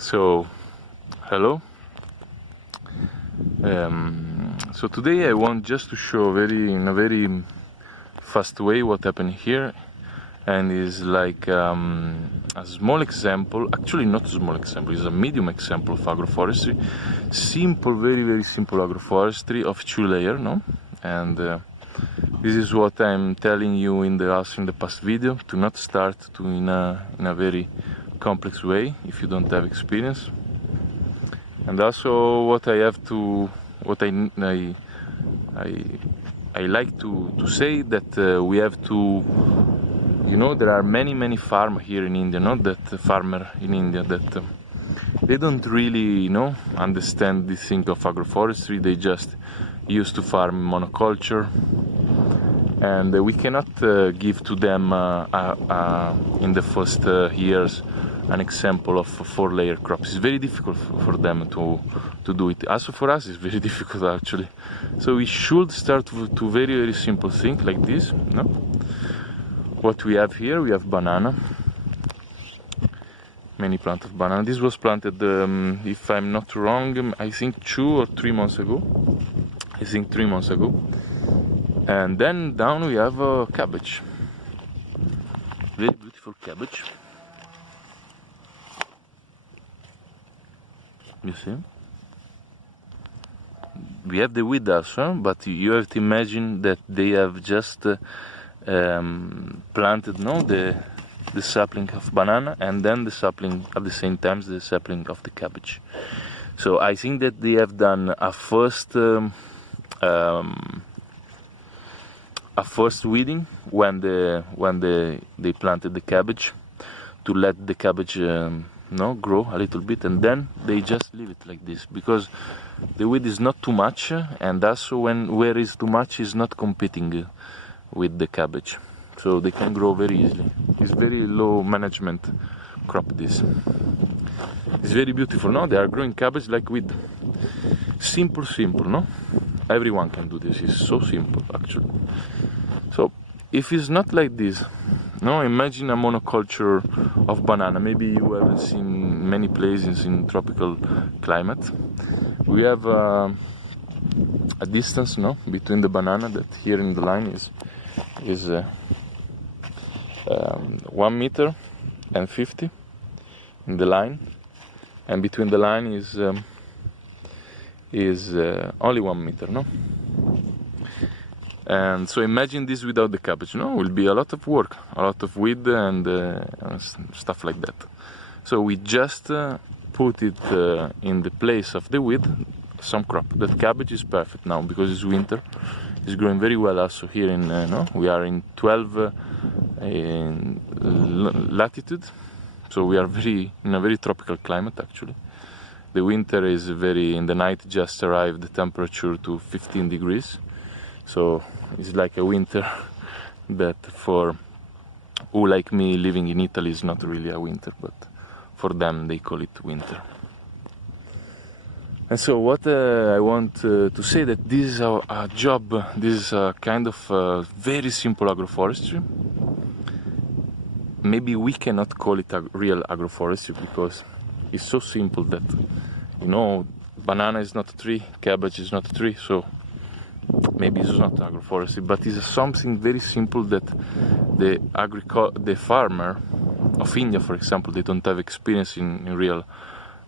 So, hello. So today I want just to show in a very fast way what happened here, and is like a small example, actually not a small example, it's a medium example of agroforestry. Simple, very simple agroforestry of 2-layer, no? And this is what I'm telling you in the past video, to not start in a very complex way if you don't have experience. And also what I like to say that we have to, there are many farmers here in India, farmer in India that they don't really, understand this thing of agroforestry. They just used to farm monoculture, and we cannot give to them in the first years an example of 4-layer crops. It's very difficult for them to do it. Also for us, it's very difficult actually. So we should start with to very simple things like this. No? What we have here, we have banana. Many plants of banana. This was planted, if I'm not wrong, I think 2 or 3 months ago. I think 3 months ago. And then down we have cabbage. Very beautiful cabbage. You see? We have the weed also, but you have to imagine that they have just planted the sapling of banana, and then the sapling at the same time the sapling of the cabbage. So I think that they have done a first weeding when they planted the cabbage, to let the cabbage grow a little bit, and then they just leave it like this, because the weed is not too much, and also where is too much is not competing with the cabbage, so they can grow very easily. It's very low management crop. This is very beautiful. No, they are growing cabbage like weed. Simple, no? Everyone can do this. It's so simple actually. So if it's not like this, no, imagine a monoculture of banana. Maybe you haven't seen many places in tropical climate. We have a distance, between the banana, that here in the line is 1 meter and 50 in the line, and between the line is only 1 meter, no? And so imagine this without the cabbage, will be a lot of work, a lot of weed and stuff like that. So we just put it in the place of the weed, some crop. That cabbage is perfect now because it's winter. It's growing very well also here we are in 12 latitude, so we are in a very tropical climate actually. The winter is in the night just arrived the temperature to 15 degrees. So it's like a winter that for who like me living in Italy is not really a winter, but for them they call it winter. And so what I want to say, that this is our job, this is a kind of very simple agroforestry. Maybe we cannot call it a real agroforestry because it's so simple that, banana is not a tree, cabbage is not a tree, so maybe it's not agroforestry, but it's something very simple that the farmer of India, for example, they don't have experience in real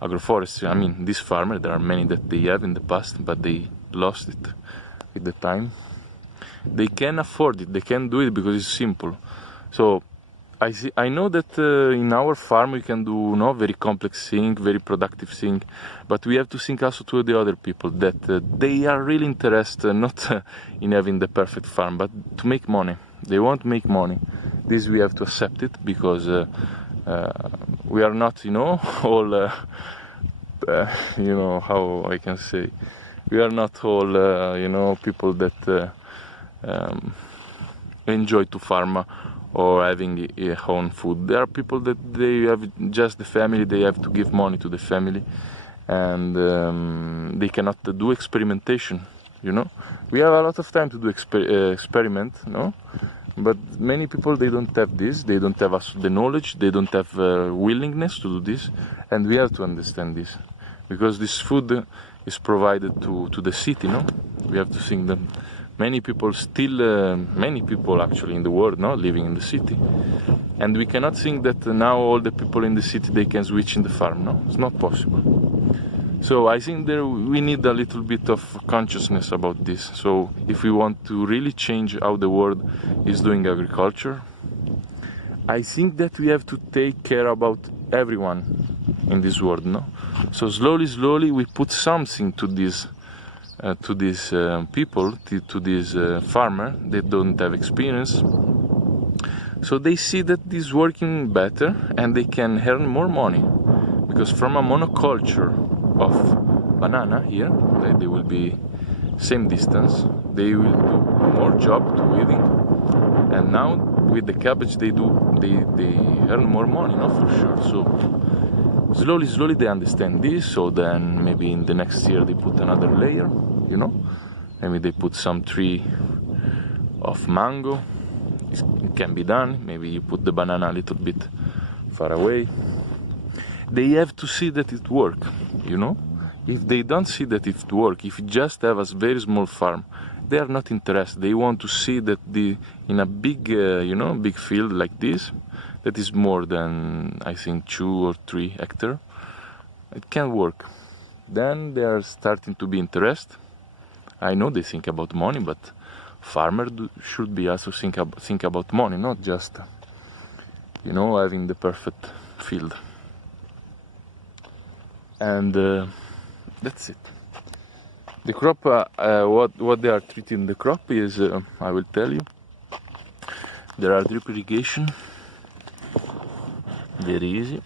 agroforestry. I mean, this farmer, there are many that they have in the past, but they lost it with the time. They can afford it, they can do it because it's simple. So I know that in our farm we can do very complex thing, very productive thing, but we have to think also to the other people that they are really interested not in having the perfect farm, but to make money. They want to make money. This we have to accept it because we are not, all, how I can say, we are not all, people that enjoy to farm or having a own food. There are people that they have just the family, they have to give money to the family, and they cannot do experimentation, We have a lot of time to do experiment, But many people, they don't have this, they don't have the knowledge, they don't have willingness to do this, and we have to understand this, because this food is provided to the city, no? We have to think that many people still, many people actually in the world, no, living in the city, and we cannot think that now all the people in the city, they can switch in the farm, no? It's not possible. So I think we need a little bit of consciousness about this. So if we want to really change how the world is doing agriculture, I think that we have to take care about everyone in this world, no? So slowly we put something to these people, to these farmers that don't have experience. So they see that this is working better and they can earn more money, because from a monoculture of banana here, they will be same distance, they will do more job to weeding, and now with the cabbage they earn more money, no, for sure. So slowly they understand this. So then maybe in the next year they put another layer, you know, maybe they put some tree of mango. It can be done. Maybe you put the banana a little bit far away. They have to see that it works, you know. If they don't see that it works, if you just have a very small farm, they are not interested. They want to see that in a big, big field like this, that is more than, I think, 2 or 3 hectares, it can work. Then they are starting to be interested. I know they think about money, but farmers should be also think about money, not just, having the perfect field. And that's it. The crop, what they are treating the crop is, I will tell you, there are drip irrigation, very easy.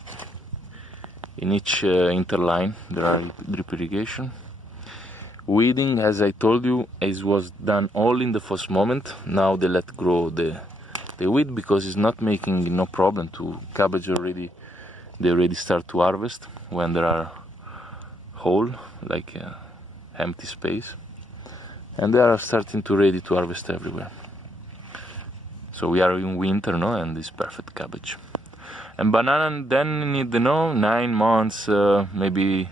In each interline there are drip irrigation. Weeding, as I told you, was done all in the first moment. Now they let grow the weed, because it's not making no problem to cabbage already. They already start to harvest when there are hole, like empty space, and they are starting to ready to harvest everywhere. So we are in winter, no, and it's perfect cabbage. And banana then need 9 months, maybe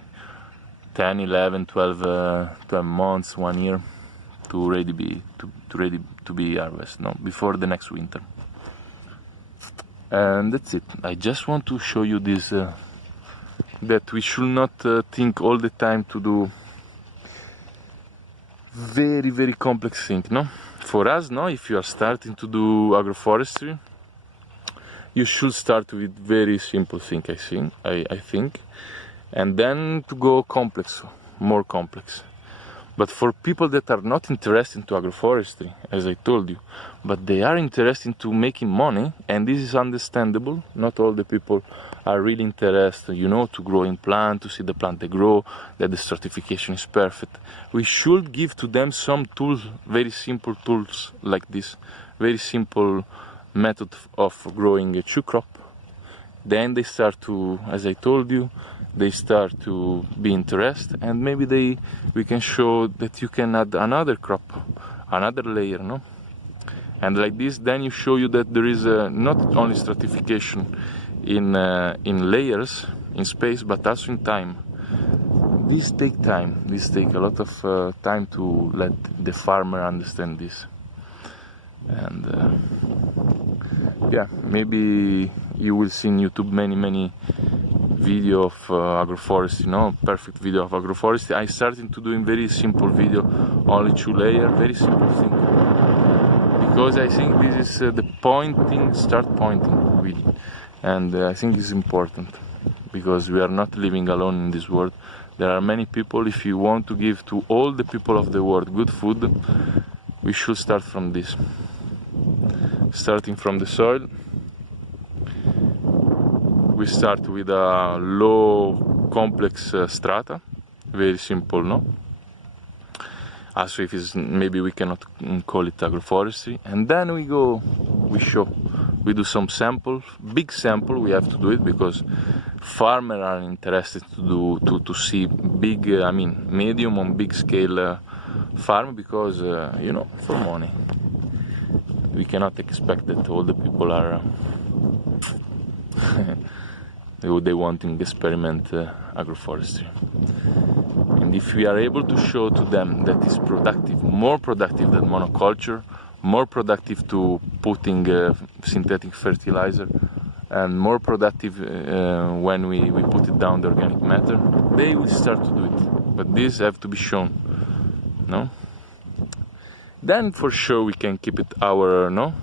10, 11, 12 months, 1 year to ready to be harvested, no, before the next winter. And that's it. I just want to show you this, that we should not think all the time to do very, very complex thing, no? For us, no, if you are starting to do agroforestry, you should start with very simple thing, I think, and then to go complex, more complex. But for people that are not interested into agroforestry, as I told you, but they are interested into making money, and this is understandable. Not all the people are really interested, to grow in plant, to see the plant they grow, that the certification is perfect. We should give to them some tools, very simple tools like this, very simple method of growing a true crop. Then they start to, as I told you, they start to be interested, and maybe we can show that you can add another crop, another layer, no? And like this, then you show you that there is not only stratification in layers, in space, but also in time. This take time. This take a lot of time to let the farmer understand this. And maybe you will see on YouTube many video of agroforestry, perfect video of agroforestry. I started to doing very simple video, only 2 layers, very simple thing, because I think this is the start pointing really, and I think it's important, because we are not living alone in this world. There are many people. If you want to give to all the people of the world good food, we should start from this, starting from the soil. We start with a low complex strata, very simple, no? Also, if it's, maybe we cannot call it agroforestry. And then we do some sample, big sample. We have to do it because farmers are interested to see big, medium on big scale farm, because for money. we cannot expect that all the people are they want to experiment agroforestry. And if we are able to show to them that is productive, more productive than monoculture, more productive to putting synthetic fertilizer, and more productive when we put it down the organic matter, they will start to do it. But this have to be shown, no? Then for sure we can keep it our, no?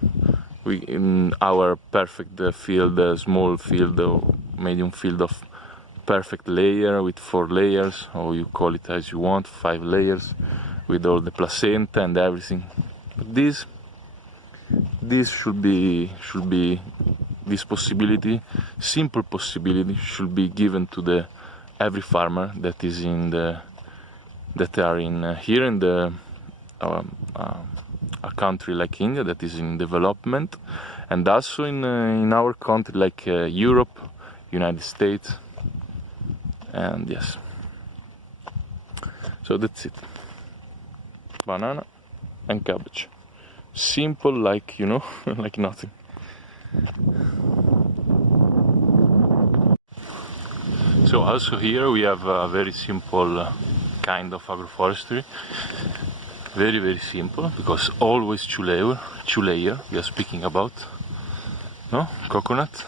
We in our perfect field, small field or medium field of perfect layer with 4 layers, or you call it as you want, 5 layers, with all the placenta and everything. But this should be this possibility, simple possibility, should be given to every farmer that is in here in the a country like India that is in development, and also in our country like Europe, United States, and yes. So that's it. Banana and cabbage. Simple, like, you know, like nothing. So also here we have a very simple kind of agroforestry. Very, very simple, because always two layer we are speaking about, no? Coconut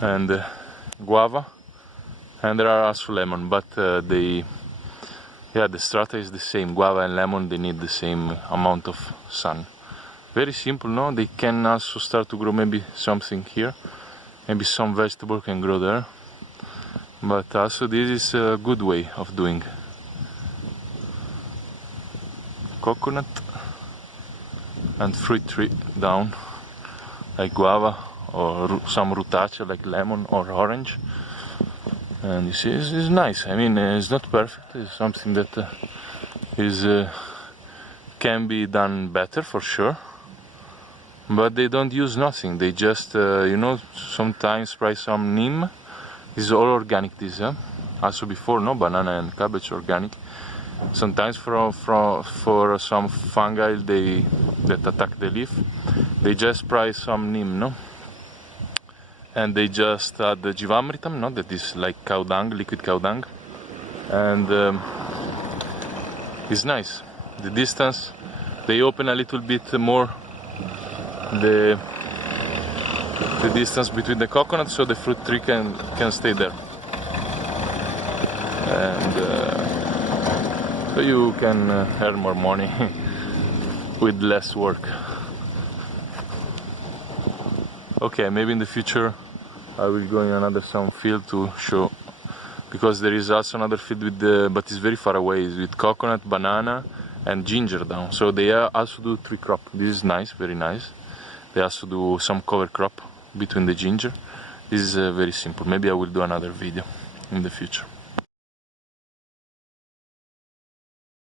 and guava, and there are also lemon, but the strata is the same. Guava and lemon, they need the same amount of sun. Very simple, no? They can also start to grow maybe something here, maybe some vegetable can grow there, but also this is a good way of doing. Coconut and fruit tree down, like guava, or some rutacea like lemon or orange. And you see, it's nice. I mean, it's not perfect. It's something that can be done better for sure. But they don't use nothing. They just, you know, sometimes spray some neem. This is all organic. This, also before, no, banana and cabbage organic. Sometimes for some fungi that attack the leaf, they just spray some neem, no? And they just add the Jivamritam, no? That is like cow dung, liquid cow dung, and it's nice. The distance, they open a little bit more the distance between the coconut, so the fruit tree can stay there, and so you can earn more money with less work. Okay, maybe in the future I will go in another some field to show, because there is also another field with but it's very far away, it's with coconut, banana and ginger down. So they also do 3 crop. This is nice, very nice. They also do some cover crop between the ginger. This is very simple. Maybe I will do another video in the future.